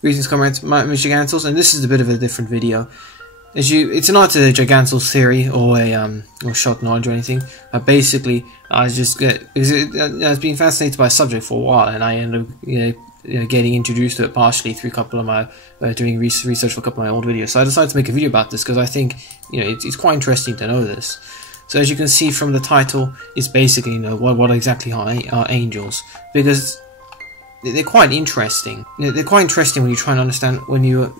Greetings, comrades, my name is Gigantals, and this is a bit of a different video. It's not a Gigantals theory or a or shock knowledge or anything. Basically, I just get because I was being fascinated by a subject for a while, and I ended up getting introduced to it partially through a couple of my doing research for a couple of my old videos. So I decided to make a video about this because I think it's quite interesting to know this. So as you can see from the title, it's basically what exactly are angels, because they're quite interesting. They're quite interesting when you try and understand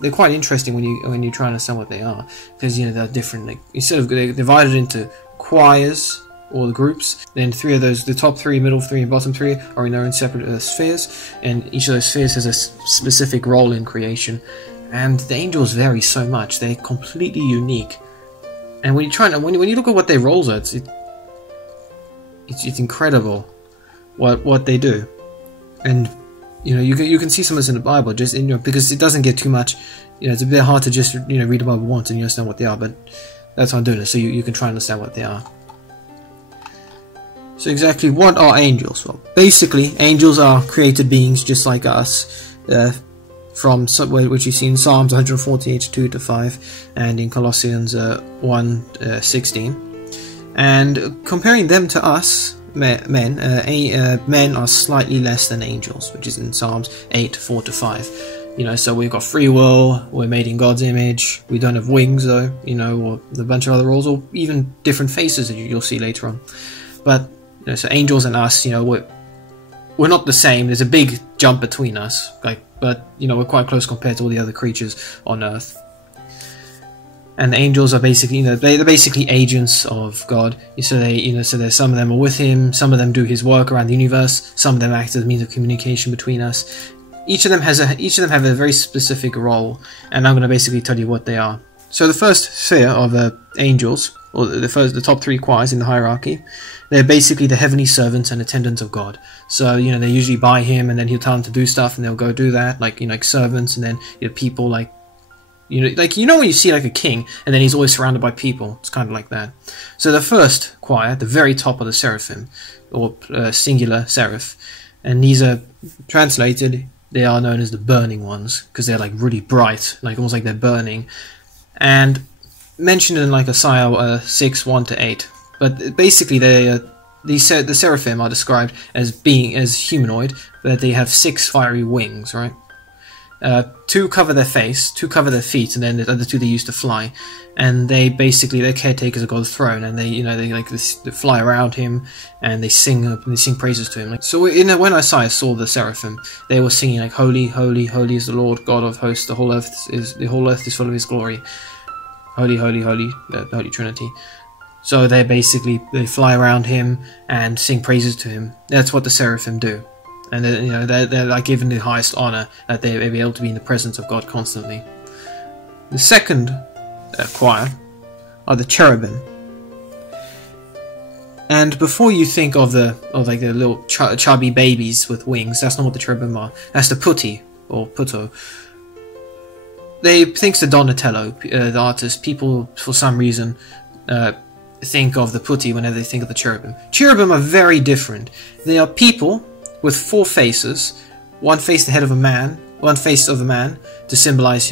they're quite interesting when you try and understand what they are, because they're different. Like, instead of they're divided into choirs or the groups, then three of those, the top three, middle three, and bottom three, are in their own separate spheres, and each of those spheres has a specific role in creation. And the angels vary so much; they're completely unique. And when you look at what their roles are, it's incredible what they do. And you can see some of this in the Bible, just because it doesn't get too much. It's a bit hard to just read the Bible once and you understand what they are, but that's why I'm doing it, so you can try and understand what they are. So exactly what are angels? Well, basically, angels are created beings just like us, from which you see in Psalms 148, 2-5, and in Colossians 1:16. And comparing them to us, men are slightly less than angels, which is in Psalms 8, 4-5. So we've got free will, we're made in God's image, we don't have wings though, or a bunch of other roles, or even different faces that you'll see later on. But so angels and us, we're not the same. There's a big jump between us, but we're quite close compared to all the other creatures on Earth. And the angels are basically, they're basically agents of God. So there's some of them are with Him, some of them do His work around the universe, some of them act as a means of communication between us. Each of them have a very specific role, and I'm going to basically tell you what they are. So the first sphere of angels, or the top three choirs in the hierarchy, they're basically the heavenly servants and attendants of God. So they're usually by Him, and then He'll tell them to do stuff, and they'll go do that, like servants, and then people like. When you see like a king, and then he's always surrounded by people. It's kind of like that. So the first choir, the very top of the Seraphim, or singular seraph, and these are translated. They are known as the burning ones because they're like really bright, like almost like they're burning, and mentioned in like Isaiah 6, 1-8. But basically, the Seraphim are described as being humanoid, but they have 6 fiery wings, right? 2 cover their face, 2 cover their feet, and then the other 2 they use to fly. And they're caretakers of God's throne, and they fly around Him, and they sing praises to Him. So when Isaiah saw the seraphim, they were singing like, "Holy, holy, holy is the Lord God of hosts. The whole earth is full of His glory. Holy, holy, holy, the Holy Trinity." So they fly around Him and sing praises to Him. That's what the seraphim do. And they're like given the highest honor, that they may be able to be in the presence of God constantly. The second choir are the cherubim. And before you think of the little chubby babies with wings, that's not what the cherubim are. That's the putti or putto. Thanks to Donatello, the artist, people for some reason think of the putti whenever they think of the cherubim. Cherubim are very different. They are people with 4 faces, 1 face the head of a man, 1 face of a man to symbolize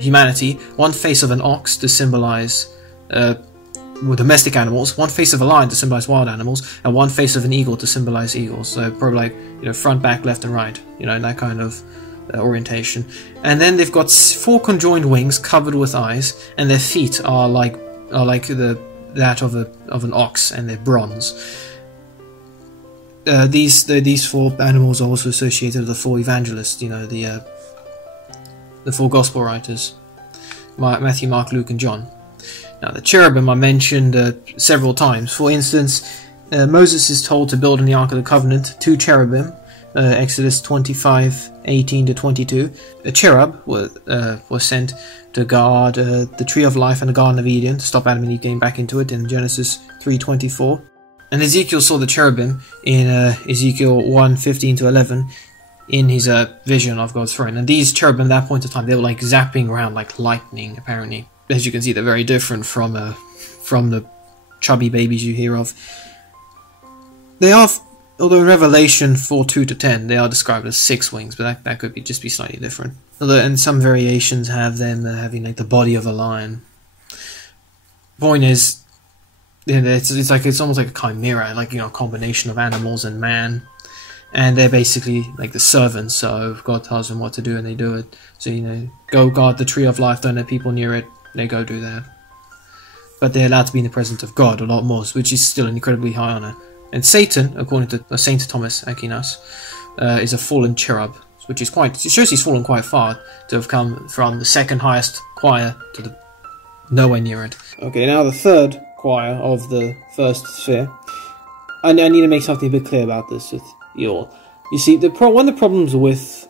humanity, 1 face of an ox to symbolize domestic animals, 1 face of a lion to symbolize wild animals, and 1 face of an eagle to symbolize eagles. So probably like front, back, left, and right, in that kind of orientation. And then they've got 4 conjoined wings covered with eyes, and their feet are like that of an ox, and they're bronze. These 4 animals are also associated with the 4 evangelists, the 4 gospel writers, Matthew, Mark, Luke, and John. Now the cherubim are mentioned several times. For instance, Moses is told to build in the Ark of the Covenant 2 cherubim, Exodus 25:18-22. A cherub was sent to guard the tree of life and the Garden of Eden, to stop Adam and Eve getting back into it in Genesis 3:24. And Ezekiel saw the cherubim in Ezekiel 1:15-11 in his vision of God's throne. And these cherubim at that point in time, they were like zapping around like lightning, apparently. As you can see, they're very different from the chubby babies you hear of. They are Although in Revelation 4:2 to 10 they are described as 6 wings, but that could just be slightly different. Although, and some variations have them having like the body of a lion. Point is, it's almost like a chimera, like, a combination of animals and man, and they're basically like the servants. So if God tells them what to do, and they do it. So go guard the tree of life, don't let people near it. They go do that. But they're allowed to be in the presence of God a lot more, which is still an incredibly high honor. And Satan, according to Saint Thomas Aquinas, is a fallen cherub, which is it shows he's fallen quite far to have come from the second highest choir to the nowhere near it. Okay, now the third choir of the first sphere. I need to make something a bit clear about this with you all. You see, one of the problems with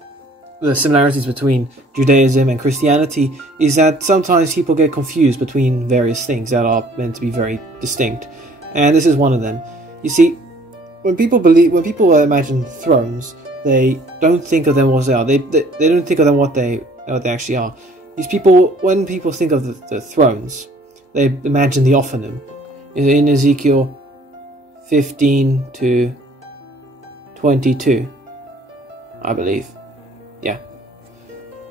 the similarities between Judaism and Christianity is that sometimes people get confused between various things that are meant to be very distinct, and this is one of them. You see, when people imagine thrones, they don't think of them what they are. They don't think of them what they actually are. These people, when people think of the thrones, they imagine the Ophanim. In Ezekiel 15 to 22, I believe. Yeah.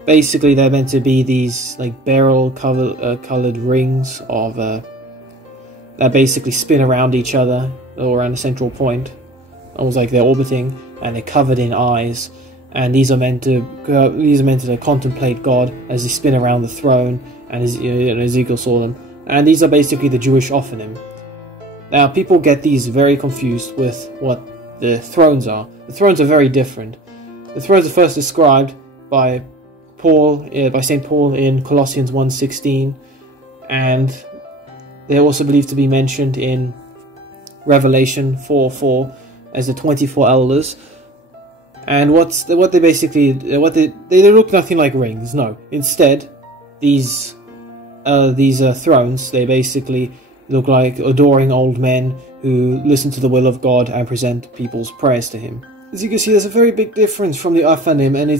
Basically, they're meant to be these like beryl-colored rings of that basically spin around each other or around a central point, almost like they're orbiting, and they're covered in eyes. And these are meant to contemplate God as they spin around the throne, and Ezekiel saw them. And these are basically the Jewish Ophanim. Now, people get these very confused with what the thrones are. The thrones are very different. The thrones are first described by Saint Paul in Colossians 1:16, and they're also believed to be mentioned in Revelation 4:4 as the 24 elders. And they look nothing like rings. No, instead, these thrones, they basically look like adoring old men who listen to the will of God and present people's prayers to Him. As you can see, there's a very big difference from the Ophanim, and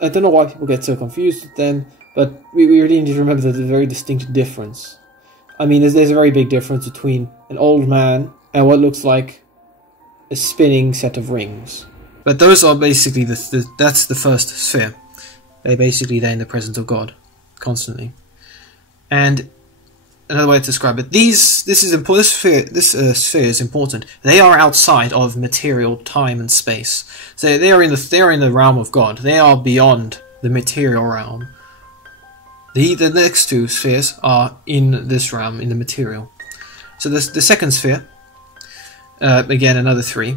I don't know why people get so confused with them, but we really need to remember that there's a very distinct difference. I mean, there's a very big difference between an old man and what looks like a spinning set of rings. But those are basically that's the first sphere. They're in the presence of God constantly. And another way to describe it, this sphere is important. They are outside of material time and space. So they are in the realm of God. They are beyond the material realm. The next two spheres are in this realm, in the material. So the second sphere, again another 3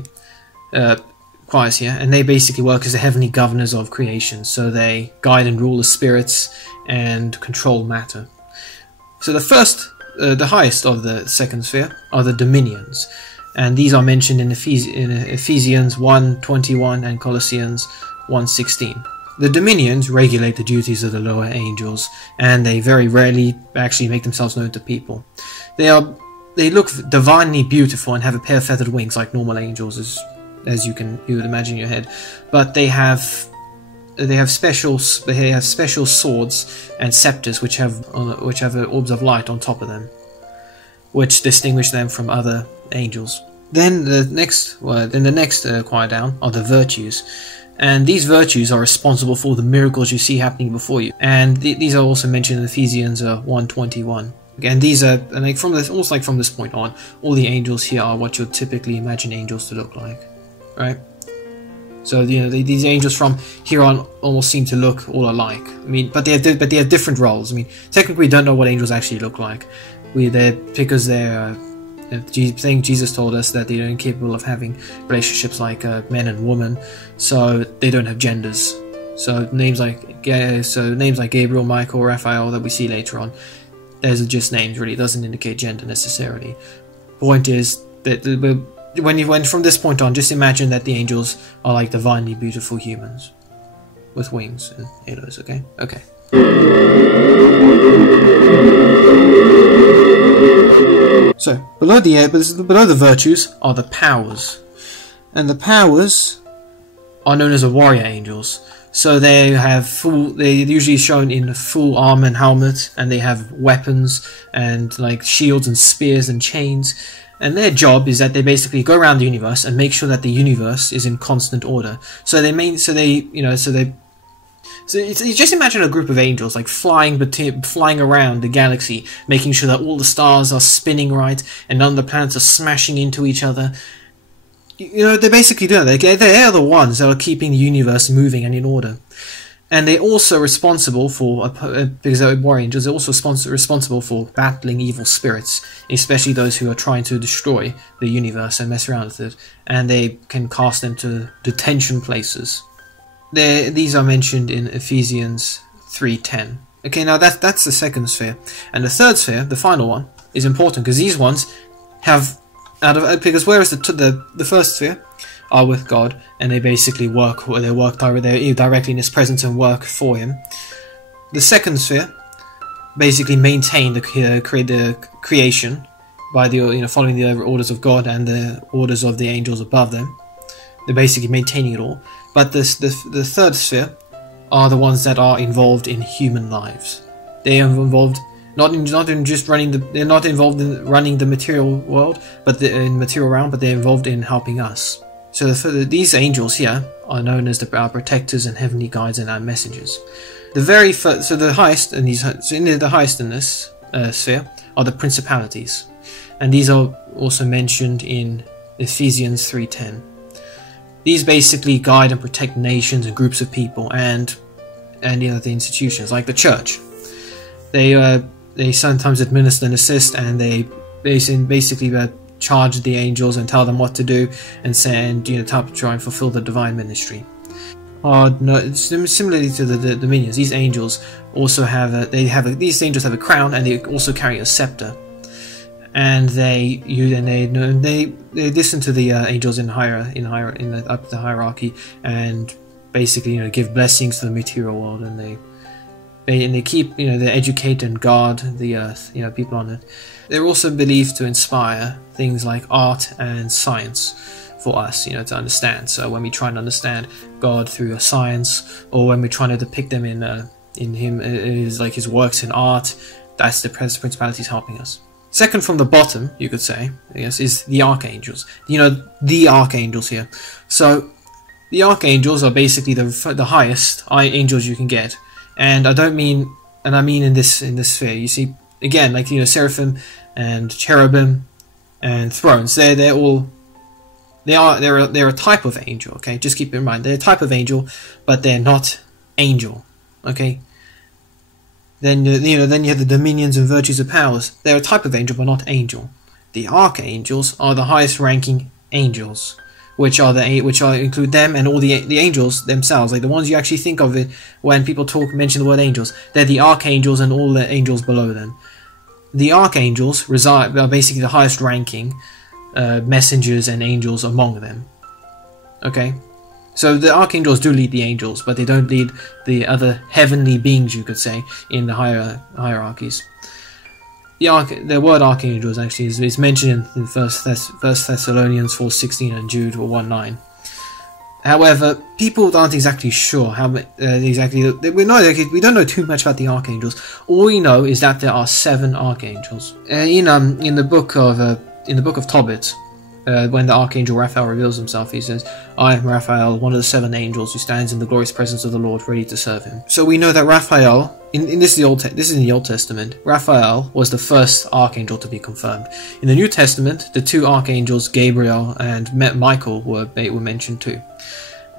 choirs here, and they basically work as the heavenly governors of creation. So they guide and rule the spirits and control matter. So the highest of the second sphere are the dominions, and these are mentioned in Ephesians 1:21 and Colossians 1:16. The dominions regulate the duties of the lower angels, and they very rarely actually make themselves known to people. They look divinely beautiful and have a pair of feathered wings like normal angels, as you would imagine in your head, but they have special swords and scepters which have orbs of light on top of them, which distinguish them from other angels. Then the next choir down are the virtues, and these virtues are responsible for the miracles you see happening before you. And these are also mentioned in Ephesians 1:21. Again, these are almost like from this point on, all the angels here are what you'd typically imagine angels to look like, right? So these angels from here on almost seem to look all alike. I mean, but they have different roles. I mean, technically we don't know what angels actually look like. Because Jesus told us that they're incapable of having relationships like men and women, so they don't have genders. So names like Gabriel, Michael, Raphael that we see later on, those are just names. Really, it doesn't indicate gender necessarily. Point is that when from this point on, just imagine that the angels are like divinely beautiful humans with wings and halos. Okay. So below the virtues are the powers, and the powers are known as the warrior angels. So they're usually shown in full armor and helmet, and they have weapons and like shields and spears and chains. And their job is that they basically go around the universe and make sure that the universe is in constant order. So you just imagine a group of angels like flying around the galaxy, making sure that all the stars are spinning right and none of the planets are smashing into each other. They basically do that. They're the ones that are keeping the universe moving and in order. And they're also responsible for, because they're war angels, they're also responsible for battling evil spirits, especially those who are trying to destroy the universe and mess around with it. And they can cast them to detention places. These are mentioned in Ephesians 3:10. Okay, now that's the second sphere. And the third sphere, the final one, is important because these ones have, because whereas the first sphere are with God, and they basically they're directly in His presence and work for Him. The second sphere basically maintain the creation by following the orders of God and the orders of the angels above them. They're basically maintaining it all. But the third sphere are the ones that are involved in human lives. They are involved not in just running they're not involved in running the material world, but in material realm, but they're involved in helping us. So these angels here are known as our protectors and heavenly guides and our messengers. The highest in this sphere are the principalities, and these are also mentioned in Ephesians 3:10. These basically guide and protect nations and groups of people and the institutions like the church. They sometimes administer and assist, and they basically charge the angels and tell them what to do and try and fulfill the divine ministry. Similarly to the dominions, these angels also these angels have a crown, and they also carry a scepter. And they listen to the angels in the hierarchy, and basically give blessings to the material world, and they keep they educate and guard the earth, people on it. They're also believed to inspire things like art and science for us, to understand. So when we try and understand God through a science, or when we're trying to depict them in Him, His works in art, that's the principalities helping us. Second from the bottom, you could say, yes, is the archangels. The archangels here. So the archangels are basically the highest angels you can get, and I mean in this sphere. You see, again, like seraphim and cherubim and thrones. They're a type of angel. Okay, just keep in mind they're a type of angel, but they're not angel. Okay. Then you have the dominions and virtues of powers. They're a type of angel, but not angel. The archangels are the highest ranking angels, which include them and all the angels themselves, like the ones you actually think of it when people mention the word angels. They're the archangels and all the angels below them. The archangels are basically the highest ranking messengers and angels among them. Okay. So the archangels do lead the angels, but they don't lead the other heavenly beings, you could say, in the hierarchies. The word archangels actually is mentioned in 1 Thessalonians 4:16 and Jude 1:9. However, people aren't exactly sure how exactly. We don't know too much about the archangels. All we know is that there are 7 archangels. In the book of Tobit. When the Archangel Raphael reveals himself, he says, "I am Raphael, one of the 7 angels who stands in the glorious presence of the Lord, ready to serve Him." So we know that Raphael, this is in the Old Testament, Raphael was the first archangel to be confirmed. In the New Testament, the 2 archangels, Gabriel and Michael, were mentioned too.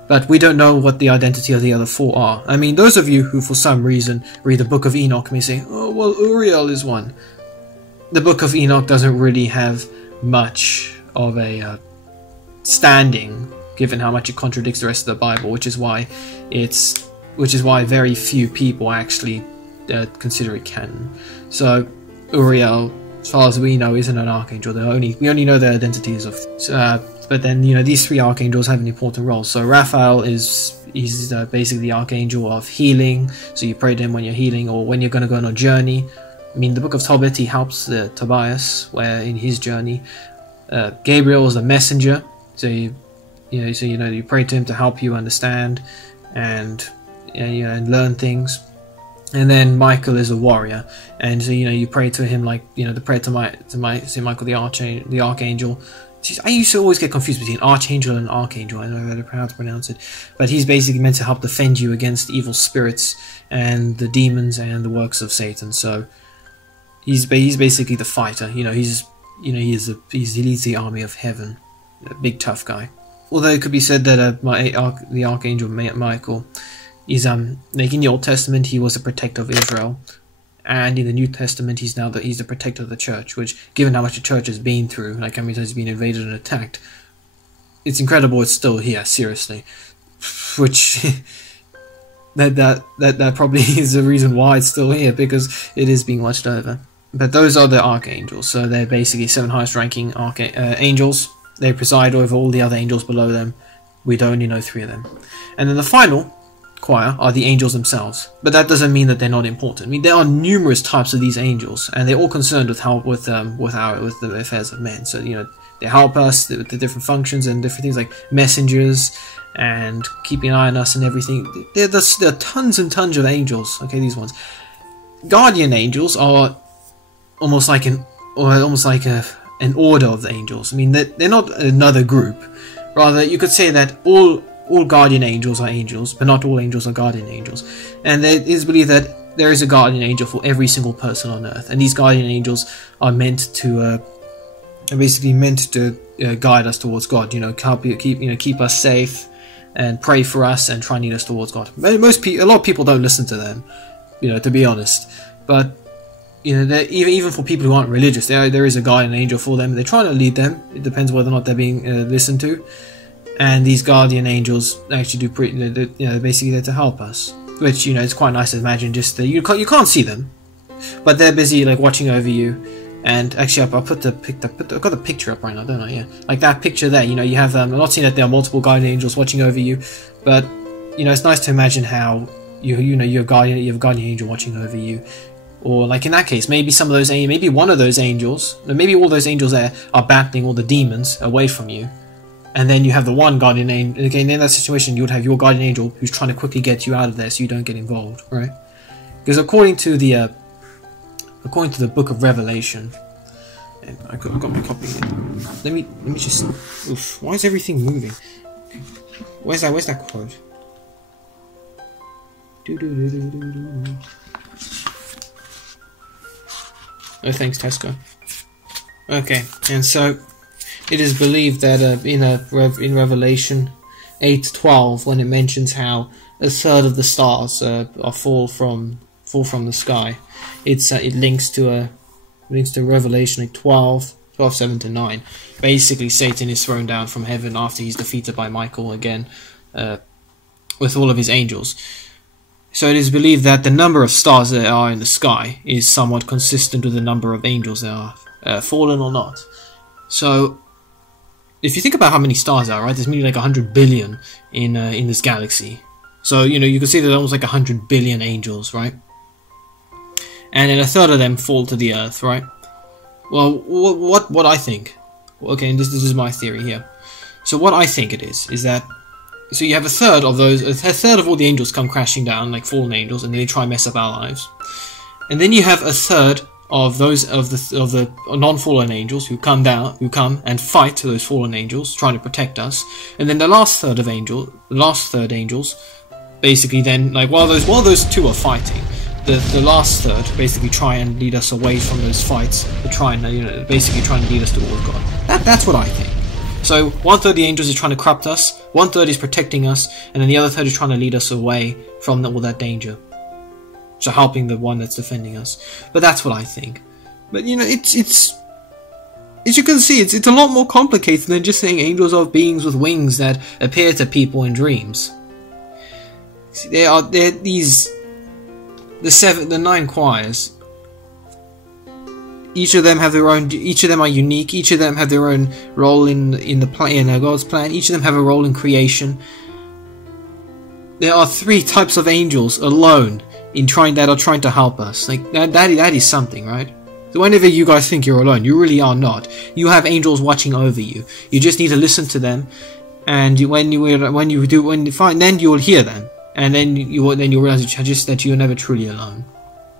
But we don't know what the identity of the other 4 are. I mean, those of you who for some reason read the Book of Enoch may say, "Oh, well, Uriel is one." The Book of Enoch doesn't really have much of a standing, given how much it contradicts the rest of the Bible, which is why very few people actually consider it canon. So Uriel, as far as we know, isn't an archangel. We only know their identities of. But then these 3 archangels have an important role. So Raphael is basically the archangel of healing. So you pray to him when you're healing or when you're going to go on a journey. I mean, the Book of Tobit, he helps Tobias where in his journey. Gabriel is a messenger, so you pray to him to help you understand and learn things. And then Michael is a warrior, and so you pray to him like the prayer to Saint Michael the Archangel. I used to always get confused between Archangel and Archangel. I don't know how to pronounce it, but he's basically meant to help defend you against evil spirits and the demons and the works of Satan. So he's basically the fighter. He leads the army of heaven, a big tough guy. Although it could be said that the Archangel Michael is like in the Old Testament he was a protector of Israel, and in the New Testament he's the protector of the church. Which, given how much the church has been through, like how many times it's been invaded and attacked, it's incredible it's still here. Seriously, which that probably is the reason why it's still here, because it is being watched over. But those are the archangels, so they're basically 7 highest ranking angels. They preside over all the other angels below them. We only know 3 of them, and then the final choir are the angels themselves, but that doesn't mean that they're not important. I mean, there are numerous types of these angels, and they're all concerned with the affairs of men. So they help us with the different functions and different things like messengers and keeping an eye on us and everything. There are tons and tons of angels. Okay, these ones, guardian angels, are almost like an order of the angels. I mean, they're not another group. Rather, you could say that all guardian angels are angels, but not all angels are guardian angels. And there is believed that there is a guardian angel for every single person on earth, and these guardian angels are meant to guide us towards God. Keep us safe and pray for us and try and lead us towards God. A lot of people don't listen to them, to be honest. But even for people who aren't religious, there is a guardian angel for them. They're trying to lead them. It depends whether or not they're being listened to. And these guardian angels actually they're basically there to help us, which it's quite nice to imagine. Just you can't see them, but they're busy like watching over you. And actually, I've got the picture up right now, don't I? Yeah, like that picture there. You have I'm not saying that there are multiple guardian angels watching over you, but it's nice to imagine how you have a guardian angel watching over you. Or like in that case, maybe maybe one of those angels, maybe all those angels there are battling all the demons away from you. And then you have the one guardian angel. Again, in that situation, you would have your guardian angel who's trying to quickly get you out of there, so you don't get involved, right? Because according to the Book of Revelation, and I've got my copy here. Let me just. Oof! Why is everything moving? Where's that quote? Oh, thanks, Tesco. Okay, and so. It is believed that in Revelation 8:12, when it mentions how 1/3 of the stars fall from the sky, it links to Revelation 12:7-9. Basically, Satan is thrown down from heaven after he's defeated by Michael again, with all of his angels. So it is believed that the number of stars that are in the sky is somewhat consistent with the number of angels that are fallen or not. So. If you think about how many stars there are, right, there's maybe like 100 billion in this galaxy. So, you can see there's almost like 100 billion angels, right? And then 1/3 of them fall to the earth, right? Well, what I think, okay, and this is my theory here. So what I think it is that, so you have 1/3 of those, 1/3 of all the angels come crashing down, like fallen angels, and they try and mess up our lives. And then you have 1/3 of the non-fallen angels who come and fight those fallen angels, trying to protect us. And then the last third angels, basically then, like while those two are fighting, the last third basically try and lead us away from those fights, to try and basically trying to lead us towards God. That's what I think. So 1/3 of the angels is trying to corrupt us, 1/3 is protecting us, and then the other 1/3 is trying to lead us away from all that danger. So helping the one that's defending us. But that's what I think. But it's as you can see, it's a lot more complicated than just saying angels are beings with wings that appear to people in dreams. See, the 9 choirs. Each of them are unique. Each of them have their own role in God's plan. Each of them have a role in creation. There are 3 types of angels alone that are trying to help us. Like that is something, right? So whenever you guys think you're alone, you really are not. You have angels watching over you. You just need to listen to them, and then you will hear them, and then you'll realize just that you're never truly alone.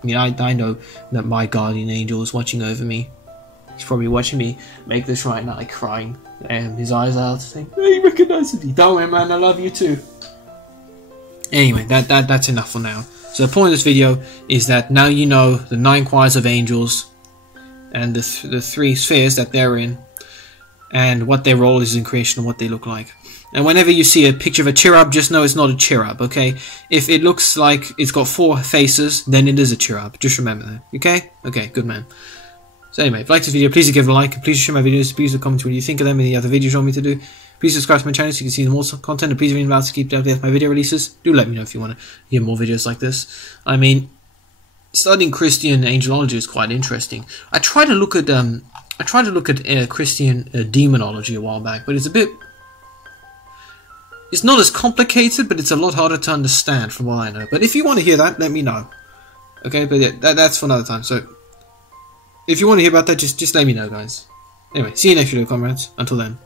I mean, I know that my guardian angel is watching over me. He's probably watching me make this right now, like crying, and his eyes out, saying, "He recognizes me. Don't worry, man. I love you too." Anyway, that's enough for now. So the point of this video is that now you know the 9 choirs of angels and the 3 spheres that they're in, and what their role is in creation and what they look like. And whenever you see a picture of a cherub, just know it's not a cherub, okay? If it looks like it's got 4 faces, then it is a cherub. Just remember that, okay? Okay, good man. So anyway, if you like this video, please give it a like, and please share my videos, please comment what you think of them and the other videos you want me to do. Please subscribe to my channel so you can see more content, and please ring the bell to keep up with my video releases. Do let me know if you want to hear more videos like this. I mean, studying Christian angelology is quite interesting. I tried to look at Christian demonology a while back, but it's not as complicated, but it's a lot harder to understand from what I know. But if you want to hear that, let me know. Okay, but yeah, that's for another time. So if you want to hear about that, just let me know, guys. Anyway, see you next video, comrades. Until then.